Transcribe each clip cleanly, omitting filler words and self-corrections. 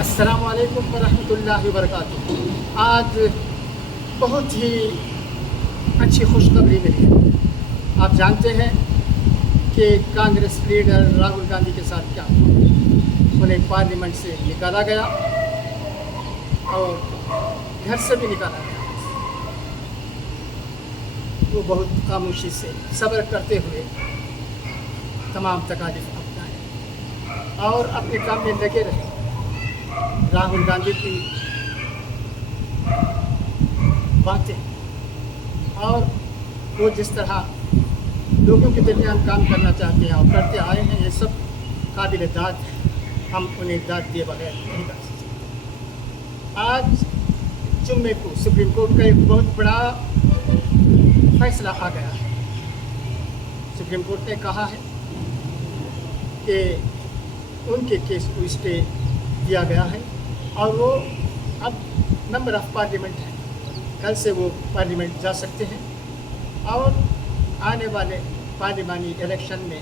السلام علیکم ورحمۃ اللہ وبرکاتہ۔ آج بہت ہی اچھی خوشخبری ملی ہے۔ آپ جانتے ہیں کہ کانگریس لیڈر راہل گاندھی کے ساتھ کیا ہوا۔ انہیں پارلیمنٹ سے نکالا گیا اور گھر سے بھی نکالا گیا۔ وہ بہت خاموشی سے صبر کرتے ہوئے تمام تکالیف اپنائے اور اپنے کام میں لگے رہے۔ راہل گاندھی کی باتیں اور وہ جس طرح لوگوں کے درمیان کام کرنا چاہتے ہیں اور کرتے آئے ہیں، یہ سب قابل داد ہے۔ ہم انہیں داد دیے بغیر نہیں کر سکتے۔ آج جمعے کو سپریم کورٹ کا ایک بہت بڑا فیصلہ آ گیا ہے۔ سپریم کورٹ نے کہا ہے کہ ان کے کیس کو اسٹے دیا گیا ہے اور وہ اب ممبر آف پارلیمنٹ ہیں۔ کل سے وہ پارلیمنٹ جا سکتے ہیں اور آنے والے پارلیمانی الیکشن میں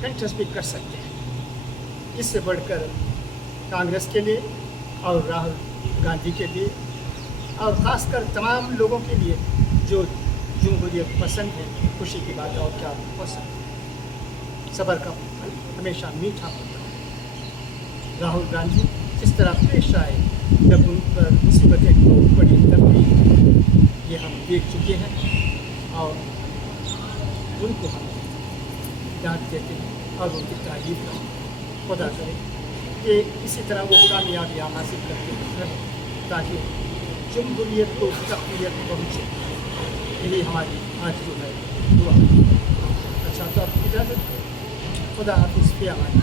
کنٹیسٹ بھی کر سکتے ہیں۔ اس سے بڑھ کر کانگریس کے لیے اور راہل گاندھی کے لیے اور خاص کر تمام لوگوں کے لیے جو جمہوریت پسند ہے، خوشی کی بات اور کیا ہو سکتی ہے۔ صبر کا پھل ہمیشہ میٹھا ہوتا ہے۔ راہل گاندھی اس طرح پیش آئے جب ان پر مصیبتیں ٹوٹ پڑی، تب بھی یہ ہم دیکھ چکے ہیں اور ان کو ہم یاد دیتے ہیں اور ان کی تعریف کرتے ہیں۔ خدا کرے کہ اسی طرح وہ کامیابیاں حاصل کرتے رہیں تاکہ جمہوریت کو تقویت پہنچے۔ یہی ہماری آرزو ہے، دعا۔ اچھا تو آپ کی اجازت ہے۔ خدا حافظ، فی امان۔